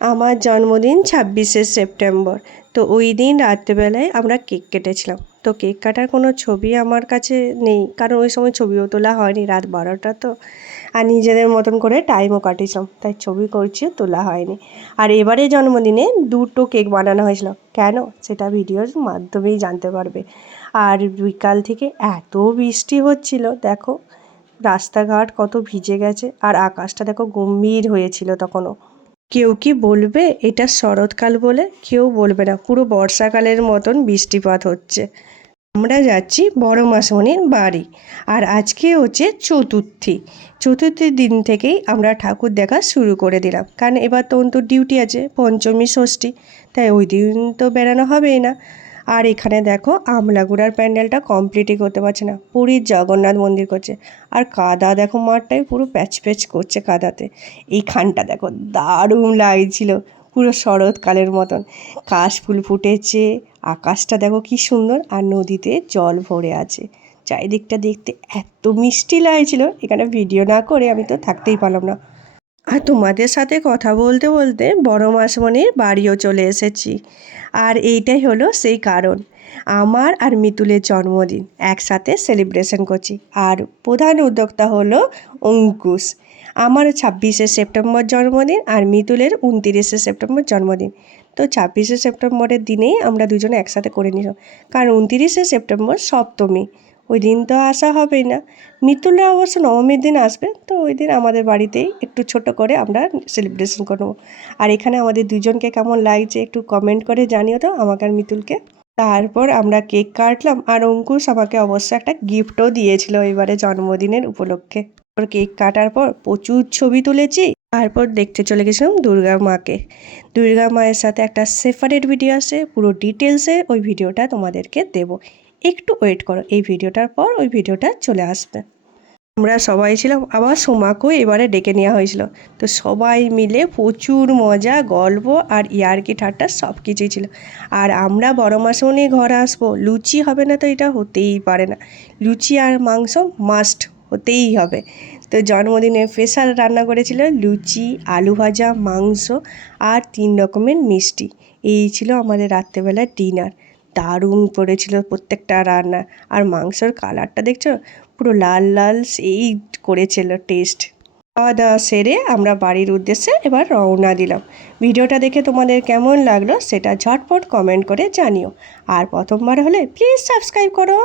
আমার জন্মদিন 26শে সেপ্টেম্বর। তো ওই দিন রাত্রেবেলায় আমরা কেক কেটেছিলাম। তো কেক কাটার কোনো ছবি আমার কাছে নেই, কারণ ওই সময় ছবিও তোলা হয়নি, রাত 12টা তো। আর নিজেদের মতন করে টাইমও কাটিয়েছিলাম, তাই ছবি করছি তোলা হয়নি। আর এবারে জন্মদিনে 2টো কেক বানানো হয়েছিল। কেন, সেটা ভিডিওর মাধ্যমেই জানতে পারবে। আর বিকাল থেকে এত বৃষ্টি হচ্ছিল, দেখো রাস্তাঘাট কত ভিজে গেছে, আর আকাশটা দেখো গম্ভীর হয়েছিল তখনও। কেউ কি বলবে এটা শরৎকাল বলে? কেউ বলবে না, পুরো বর্ষাকালের মতন বৃষ্টিপাত হচ্ছে। আমরা যাচ্ছি বড় মাসমণির বাড়ি, আর আজকে হচ্ছে চতুর্থীর দিন থেকেই আমরা ঠাকুর দেখা শুরু করে দিলাম, কারণ এবার তো অন্তর ডিউটি আছে, পঞ্চমী ষষ্ঠী, তাই ওই দিন তো বেড়ানো হবেই না। আর এখানে দেখো আমলাগুড়ার প্যান্ডেলটা কমপ্লিটই করতে পারছে না, পুরীর জগন্নাথ মন্দির করছে। আর কাদা দেখো, মাঠটাই পুরো প্যাচ প্যাচ করছে কাদাতে। এইখানটা দেখো দারুণ লাগছিল, পুরো শরৎকালের মতন। কাশফুল ফুটেছে, আকাশটা দেখো কি সুন্দর, আর নদীতে জল ভরে আছে। চারিদিকটা দেখতে এত মিষ্টি লাগছিল, এখানে ভিডিও না করে আমি তো থাকতেই পারলাম না। আর তোমাদের সাথে কথা বলতে বলতে বড় মাসমণির বাড়িও চলে এসেছি। আর এইটাই হলো সেই কারণ, আমার আর মিতুলের জন্মদিন একসাথে সেলিব্রেশন করছি। আর প্রধান উদ্যোক্তা হলো অঙ্কুশ। আমার 26শে সেপ্টেম্বর জন্মদিন, আর মিতুলের 29শে সেপ্টেম্বর জন্মদিন। তো 26শে সেপ্টেম্বরের দিনেই আমরা দুজনে একসাথে করে নিলাম, কারণ 29শে সেপ্টেম্বর সপ্তমী, ওই দিন তো আসা হবেই না। মিতুলরা অবশ্য নবমীর দিন আসবে, তো ওই দিন আমাদের বাড়িতেই একটু ছোট করে আমরা সেলিব্রেশন করবো। আর এখানে আমাদের দুজনকে কেমন লাগছে একটু কমেন্ট করে জানিও তো, আমাকে আর মিতুলকে। তারপর আমরা কেক কাটলাম, আর অঙ্কুশ আমাকে অবশ্য একটা গিফটও দিয়েছিল এবারে জন্মদিনের উপলক্ষে। কেক কাটার পর প্রচুর ছবি তুলেছি। তারপর দেখতে চলে গেছিলাম দুর্গা মাকে। দুর্গা মায়ের সাথে একটা সেপারেট ভিডিও আছে, পুরো ডিটেলসে ওই ভিডিওটা তোমাদেরকে দেব। একটু ওয়েট করো, এই ভিডিওটার পর ওই ভিডিওটা চলে আসবে। আমরা সবাই ছিলাম, আবার সোমাকেও এবারে ডেকে নেওয়া হয়েছিল। তো সবাই মিলে প্রচুর মজা, গল্প আর ইয়ার্কি ঠাট্টা সব কিছুই ছিল। আর আমরা বড় মাসমণি ঘরে আসবো, লুচি হবে না তো এটা হতেই পারে না। লুচি আর মাংস মাস্ট হতেই হবে। তো জন্মদিনে স্পেশাল রান্না করেছিল লুচি, আলু ভাজা, মাংস আর 3 রকমের মিষ্টি। এই ছিল আমাদের রাত্রেবেলার ডিনার। দারুণ করেছিল প্রত্যেকটা রান্না। আর মাংসর কালারটা দেখছো, পুরো লাল লাল, সেই করেছিল টেস্ট। খাওয়া দাওয়া সেরে আমরা বাড়ির উদ্দেশ্যে এবার রওনা দিলাম। ভিডিওটা দেখে তোমাদের কেমন লাগলো সেটা ঝটপট কমেন্ট করে জানিও। আর প্রথমবার হলে প্লিজ সাবস্ক্রাইব করো।